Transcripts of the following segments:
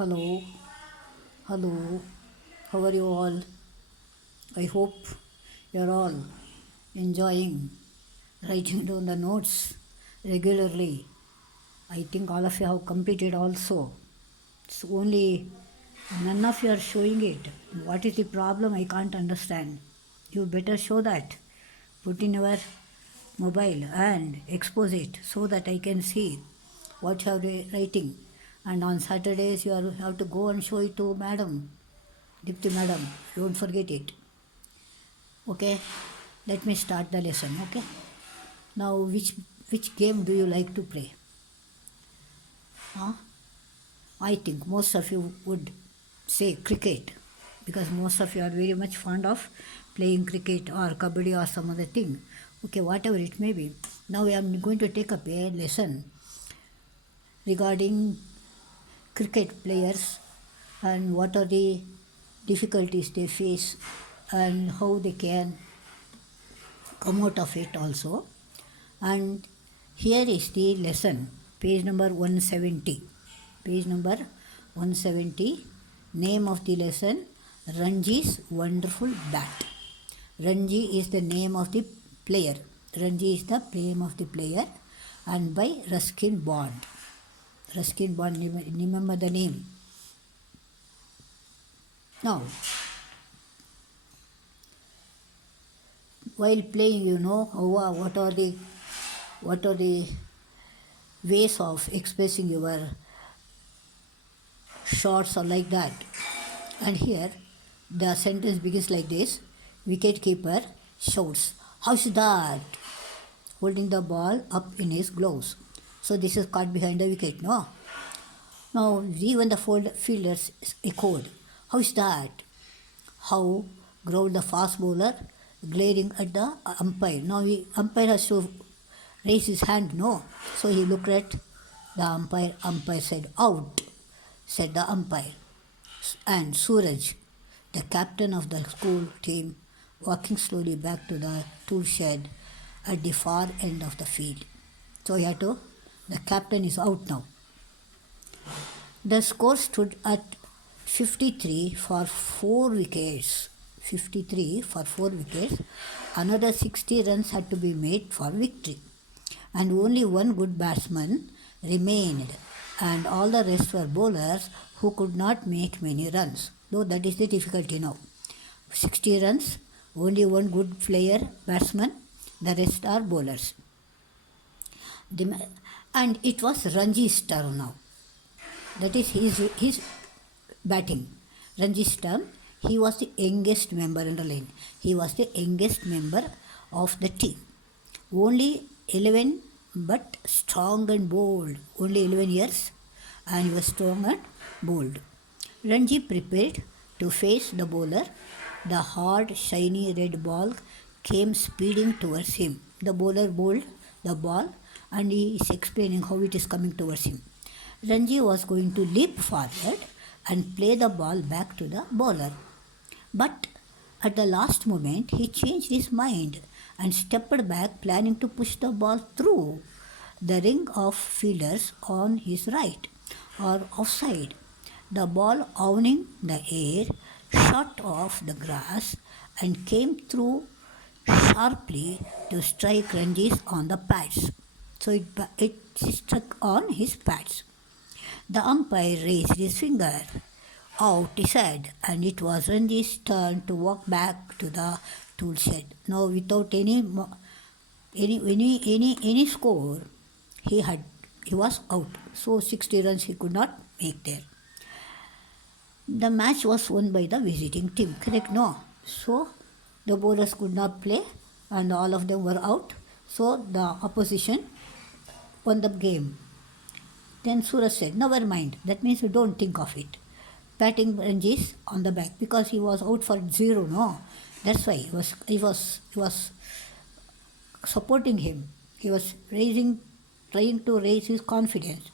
Hello, hello, how are you all? I hope you're all enjoying writing down the notes regularly. I think all of you have completed also. It's only none of you are showing it. What is the problem? I can't understand. You better show that. Put in your mobile and expose it so that I can see what you are writing. And on Saturdays, have to go and show it to Madam, Dipti Madam. Don't forget it. Okay, let me start the lesson. Okay, now which game do you like to play? Huh? I think most of you would say cricket because most of you are very much fond of playing cricket or kabaddi or some other thing. Okay, whatever it may be. Now I am going to take up a lesson regarding cricket players and what are the difficulties they face and how they can come out of it also. And here is the lesson, page number 170. Page number 170, name of the lesson, Ranji's Wonderful Bat. Ranji is the name of the player. Ranji is the name of the player and by Ruskin Bond. Ruskin Bond, remember the name. Now, while playing, what are the ways of expressing your shots or like that. And here the sentence begins like this: wicket keeper shouts, "How's that?" holding the ball up in his gloves. So this is caught behind the wicket, no? Now even the fielders echoed, "How's that?" How growled the fast bowler, glaring at the umpire. Now umpire has to raise his hand, no? So he looked at the umpire. Umpire said, "Out," said the umpire. And Suraj, the captain of the school team, walking slowly back to the tool shed at the far end of the field. So the captain is out now. The score stood at 53 for 4 wickets. 53 for 4 wickets. Another 60 runs had to be made for victory. And only one good batsman remained, and all the rest were bowlers who could not make many runs. Though that is the difficulty now. 60 runs, only one good player, batsman, the rest are bowlers. And it was Ranji's turn now. That is his batting. Ranji's turn. He was the youngest member in the lane. He was the youngest member of the team. Only 11, but strong and bold. Only 11 years, and he was strong and bold. Ranji prepared to face the bowler. The hard, shiny red ball came speeding towards him. The bowler bowled the ball and he is explaining how it is coming towards him. Ranji was going to leap forward and play the ball back to the bowler. But at the last moment, he changed his mind and stepped back, planning to push the ball through the ring of fielders on his right or offside. The ball, owning the air, shot off the grass and came through sharply to strike Ranji's on the pads. So it struck on his pads. The umpire raised his finger. Out, he said, and it was Ranji's turn to walk back to the tool shed. Now, without any score, he was out. So 60 runs he could not make there. The match was won by the visiting team, correct? No. So the bowlers could not play, and all of them were out. So the opposition won the game. Then Suraj said, "Never mind. That means you don't think of it." Patting Ranji's on the back because he was out for 0. No, that's why he was supporting him. He was trying to raise his confidence.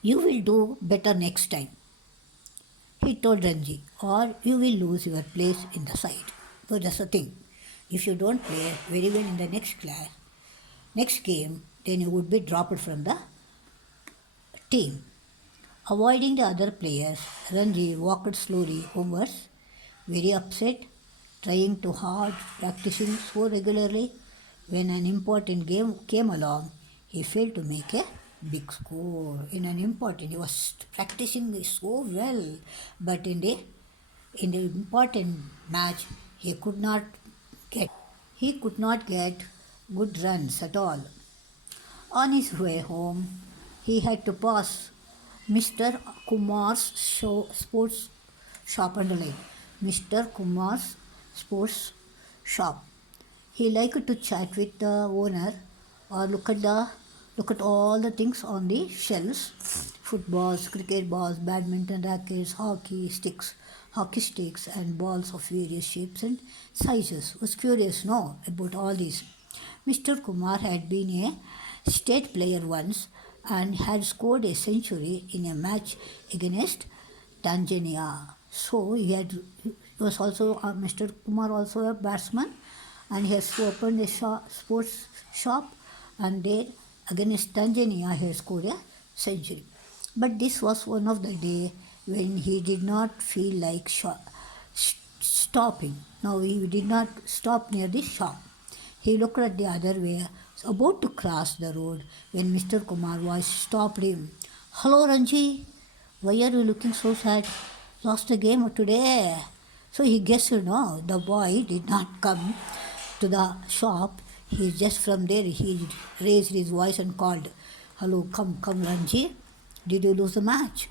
"You will do better next time," he told Ranji, "or you will lose your place in the side." So that's the thing. If you don't play very well in the next game, then you would be dropped from the team. Avoiding the other players, Ranji walked slowly homewards, very upset, trying too hard, practicing so regularly. When an important game came along, he failed to make a big score. In an important, he was practicing so well, but in the important match, he could not get he could not get good runs at all. On his way home, he had to pass Mr. Kumar's sports shop underline. Mr. Kumar's sports shop. He liked to chat with the owner or look at all the things on the shelves. Footballs, cricket balls, badminton rackets, hockey sticks and balls of various shapes and sizes. Was curious, no, about all these. Mr. Kumar had been a state player once and had scored a century in a match against Tanzania. So he was also Mr. Kumar also a batsman, and he has opened a sports shop, and there against Tanzania he has scored a century. But this was one of the day when he did not feel like stopping. Now he did not stop near the shop. He looked at the other way, about to cross the road, when Mr. Kumar voice stopped him. Hello, Ranji. Why are you looking so sad? Lost the game today. So he guessed, no, the boy did not come to the shop. He just from there, he raised his voice and called, Hello, come, Ranji. Did you lose the match?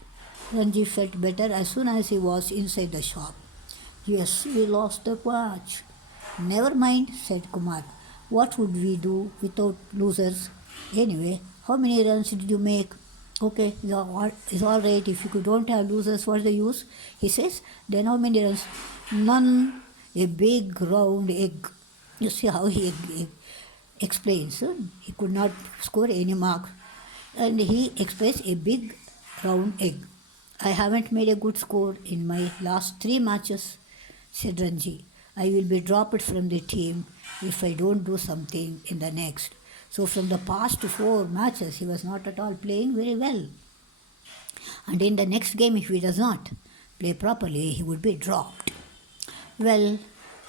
Ranji felt better as soon as he was inside the shop. Yes, we lost the match. Never mind, said Kumar. What would we do without losers? Anyway, how many runs did you make? Okay, it's all right. If you don't have losers, what's the use? He says, then how many runs? None. A big round egg. You see how he explains. He could not score any mark. And he explains a big round egg. I haven't made a good score in my last 3 matches, said Ranji. I will be dropped from the team if I don't do something in the next. So from the past 4 matches, he was not at all playing very well. And in the next game, if he does not play properly, he would be dropped. Well,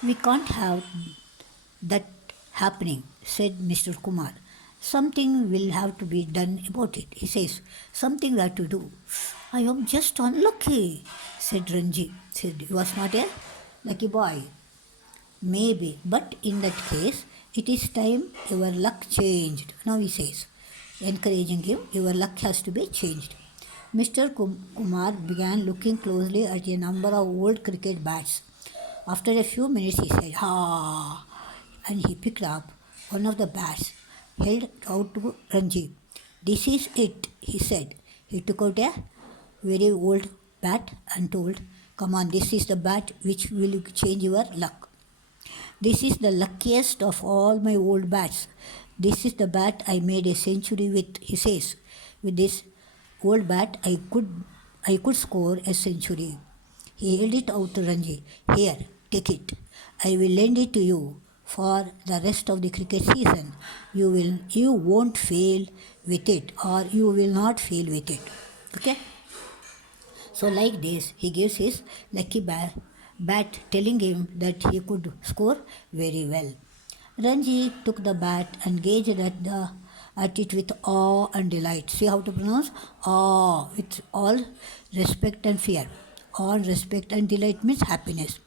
we can't have that happening, said Mr. Kumar. Something will have to be done about it, he says. Something we have to do. I am just unlucky, said Ranji. Said he was not a lucky boy. Maybe, but in that case, it is time your luck changed. Now he says, encouraging him, your luck has to be changed. Mr. Kumar began looking closely at a number of old cricket bats. After a few minutes, he said, "Ah," and he picked up one of the bats, held out to Ranji. This is it, he said. He took out a very old bat and told, Come on, this is the bat which will change your luck. This is the luckiest of all my old bats. This is the bat I made a century with, he says. With this old bat, I could score a century. He held it out to Ranji. Here, take it. I will lend it to you for the rest of the cricket season. You won't fail with it, or you will not fail with it. Okay? So like this, he gives his lucky bat, telling him that he could score very well. Ranji took the bat and gazed at it with awe and delight. See how to pronounce? Awe, with all respect and fear. Awe and respect and delight means happiness.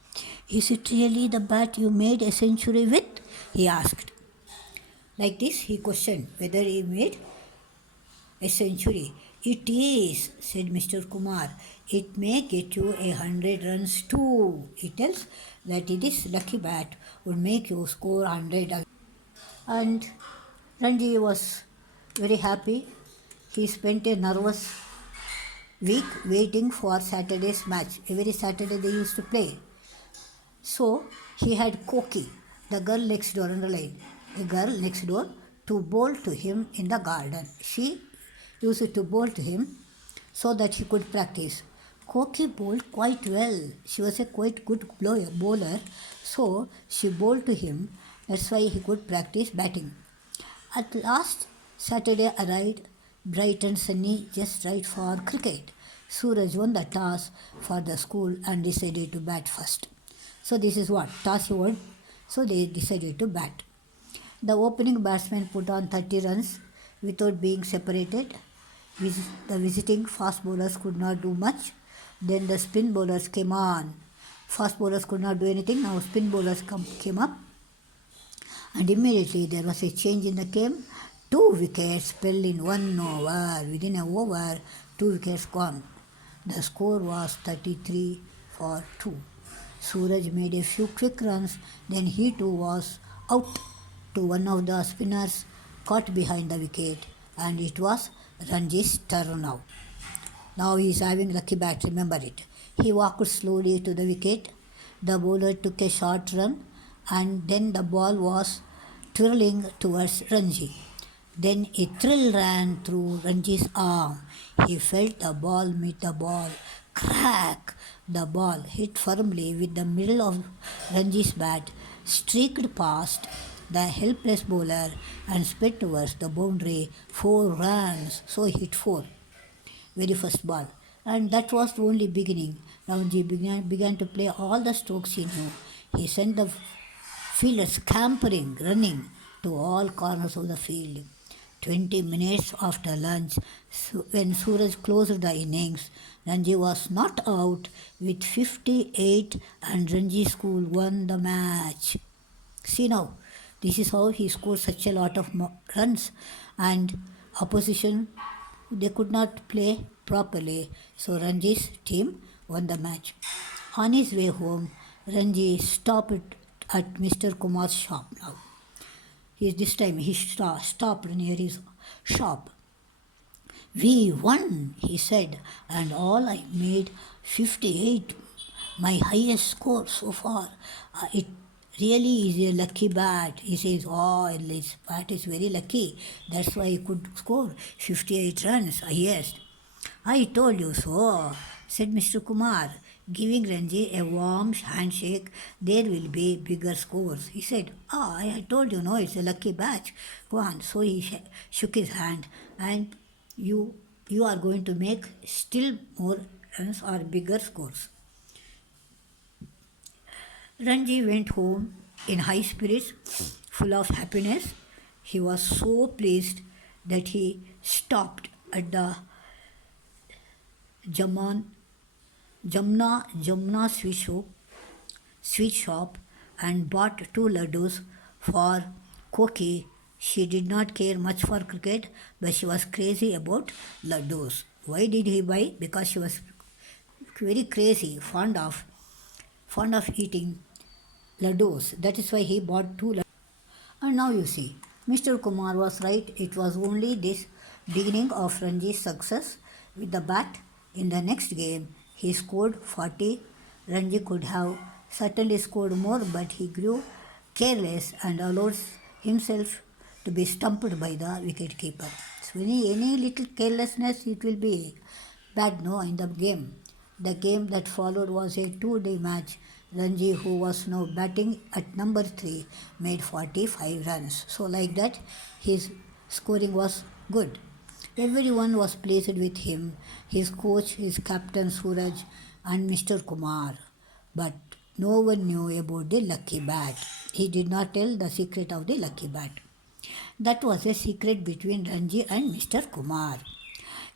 Is it really the bat you made a century with? He asked. Like this, he questioned whether he made a century. It is, said Mr. Kumar. It may get you 100 runs too. It tells that this lucky bat would make you score 100. And Ranji was very happy. He spent a nervous week waiting for Saturday's match. Every Saturday they used to play. So he had Koki, the girl next door on the lane, a girl next door, to bowl to him in the garden. She used to bowl to him so that he could practice. Koki bowled quite well. She was a quite good bowler, so she bowled to him. That's why he could practice batting. At last, Saturday arrived, bright and sunny, just right for cricket. Suraj won the toss for the school and decided to bat first. So this is what toss he won. So they decided to bat. The opening batsman put on 30 runs without being separated. The visiting fast bowlers could not do much. Then the spin bowlers came on. Fast bowlers could not do anything. Now spin bowlers came up. And immediately there was a change in the game. 2 wickets fell in 1 over. Within an over, 2 wickets gone. The score was 33 for 2. Suraj made a few quick runs, then he too was out to one of the spinners caught behind the wicket, and it was Ranji's turn now. Now he is having lucky bat, remember it. He walked slowly to the wicket. The bowler took a short run, and then the ball was twirling towards Ranji. Then a thrill ran through Ranji's arm. He felt the ball meet the ball. Crack! The ball hit firmly with the middle of Ranji's bat, streaked past the helpless bowler and sped towards the boundary. 4 runs. So he hit 4. Very first ball. And that was the only beginning. Ranji began to play all the strokes he knew. He sent the fielders scampering, running to all corners of the field. 20 minutes after lunch, when Suraj closed the innings, Ranji was not out with 58 and Ranji School won the match. See now, this is how he scored such a lot of runs, and opposition, they could not play properly. So Ranji's team won the match. On his way home, Ranji stopped at Mr. Kumar's shop now. This time he stopped near his shop. We won, he said, and all I made 58, my highest score so far. It really is a lucky bat. He says, oh, this bat is very lucky. That's why he could score 58 runs, highest. I told you so, said Mr. Kumar, giving Ranji a warm handshake. There will be bigger scores. He said, I told you, no, it's a lucky batch. Go on. So he shook his hand, and you are going to make still more runs or bigger scores. Ranji went home in high spirits, full of happiness. He was so pleased that he stopped at the Jamna sweet shop and bought 2 laddus for Koki. She did not care much for cricket, but she was crazy about laddus. Why did he buy? Because she was very crazy, fond of eating laddus. That is why he bought 2 laddus. And now you see, Mr. Kumar was right. It was only this beginning of Ranji's success with the bat. In the next game, he scored 40. Ranji could have certainly scored more, but he grew careless and allowed himself to be stumped by the wicket-keeper. So any little carelessness, it will be bad, no, in the game. The game that followed was a 2-day match. Ranji, who was now batting at number 3, made 45 runs. So like that, his scoring was good. Everyone was pleased with him, his coach, his captain Suraj, and Mr. Kumar. But no one knew about the lucky bat. He did not tell the secret of the lucky bat. That was a secret between Ranji and Mr. Kumar.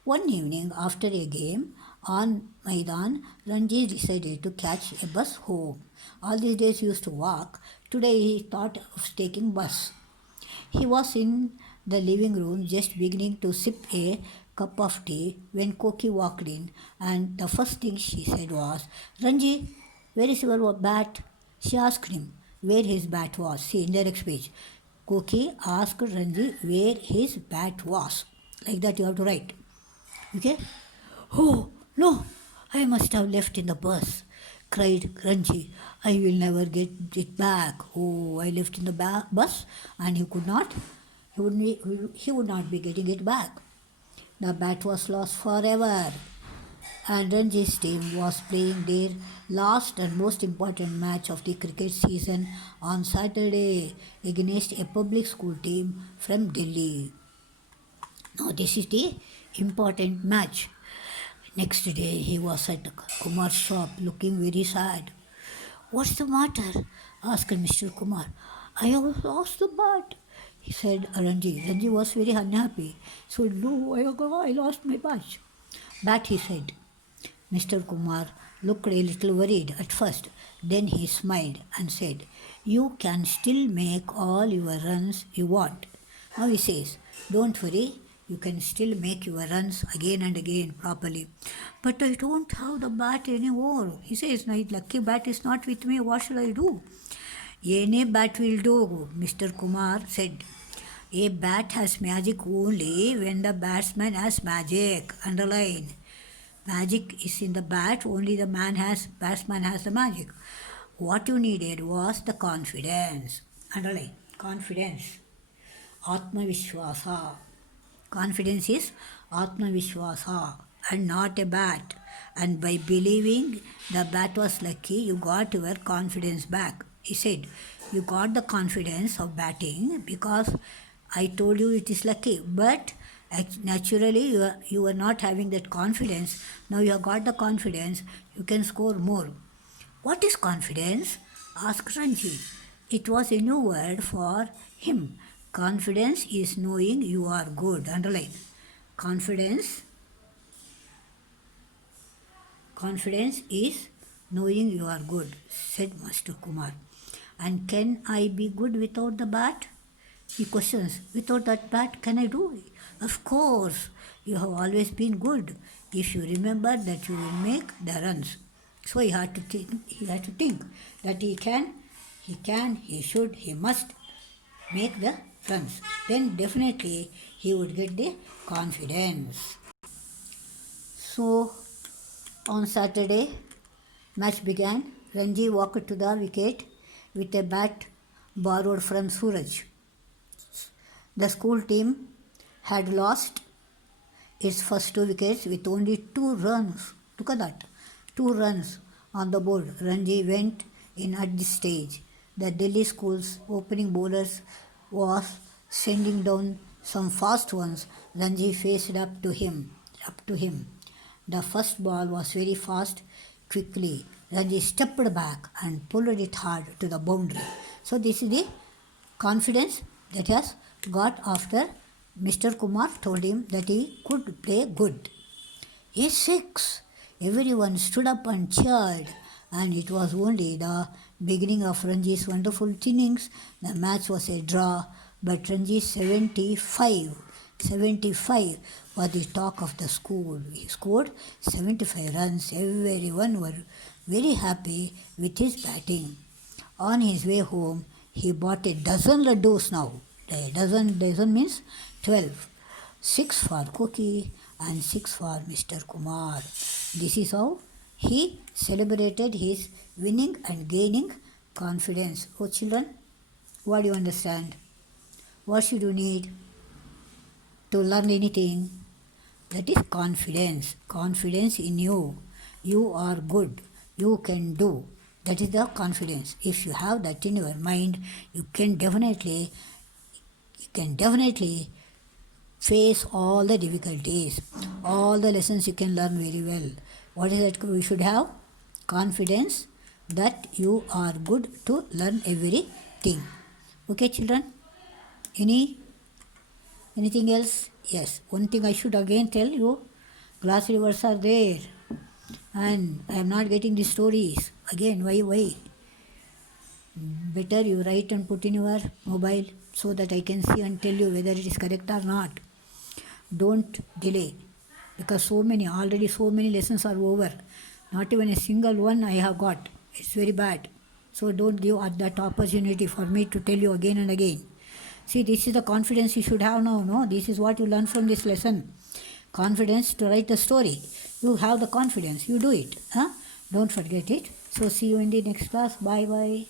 One evening after a game on Maidan, Ranji decided to catch a bus home. All these days he used to walk. Today he thought of taking bus. He was in the living room just beginning to sip a cup of tea when Koki walked in, and the first thing she said was, Ranji, where is your bat? She asked him where his bat was. See, indirect speech. Koki asked Ranji where his bat was. Like that you have to write. Okay? Oh, no, I must have left in the bus, cried Ranji. I will never get it back. Oh, I left in the bus, and he would not be getting it back. The bat was lost forever, and Ranji's team was playing their last and most important match of the cricket season on Saturday against a public school team from Delhi. Now this is the important match. Next day he was at Kumar's shop looking very sad. What's the matter? Asked Mr. Kumar. I have lost the bat, he said Ranji. Ranji was very unhappy. So, no, I lost my bat. Bat, he said. Mr. Kumar looked a little worried at first. Then he smiled and said, You can still make all your runs you want. Now he says, Don't worry, you can still make your runs again and again properly. But I don't have the bat anymore. He says, My lucky bat is not with me. What shall I do? Any bat will do, Mr. Kumar said. A bat has magic only when the batsman has magic. Underline. Magic is in the bat, only the batsman has the magic. What you needed was the confidence. Underline. Confidence. Atma Vishwasa. Confidence is Atma Vishwasa and not a bat. And by believing the bat was lucky, you got your confidence back. He said, You got the confidence of batting because I told you it is lucky. But naturally, you are not having that confidence. Now you have got the confidence, you can score more. What is confidence? Asked Ranji. It was a new word for him. Confidence is knowing you are good. Underline. Confidence is knowing you are good, said Master Kumar. And can I be good without the bat? He questions. Without that bat, can I do it? Of course, you have always been good. If you remember that you will make the runs. So he had to think that he can, he should, he must make the runs. Then definitely he would get the confidence. So on Saturday, match began. Ranji walked to the wicket with a bat borrowed from Suraj. The school team had lost its first 2 wickets with only 2 runs. Look at that. 2 runs on the board. Ranji went in at this stage. The Delhi school's opening bowlers was sending down some fast ones. Ranji faced up to him. The first ball was very fast. Quickly, Ranji stepped back and pulled it hard to the boundary. So this is the confidence that he has got after Mr. Kumar told him that he could play good. A 6. Everyone stood up and cheered, and it was only the beginning of Ranji's wonderful innings. The match was a draw, but Ranji's 75 was the talk of the school. He scored 75 runs. Everyone were very happy with his batting. On his way home, he bought a dozen laddus now. A dozen means 12. 6 for Cookie and 6 for Mr. Kumar. This is how he celebrated his winning and gaining confidence. Oh children, what do you understand? What should you need to learn anything? That is confidence. Confidence in you. You are good. You can do. That is the confidence. If you have that in your mind, you can definitely face all the difficulties, all the lessons you can learn very well. What is that we should have? Confidence that you are good to learn everything. Okay, children? Anything else? Yes. One thing I should again tell you, glass rivers are there. And I am not getting the stories. Again, why? Better you write and put in your mobile so that I can see and tell you whether it is correct or not. Don't delay, because already so many lessons are over. Not even a single one I have got. It's very bad. So don't give that opportunity for me to tell you again and again. See, this is the confidence you should have now. No, this is what you learn from this lesson. Confidence to write the story. You have the confidence. You do it. Don't forget it. So see you in the next class. Bye.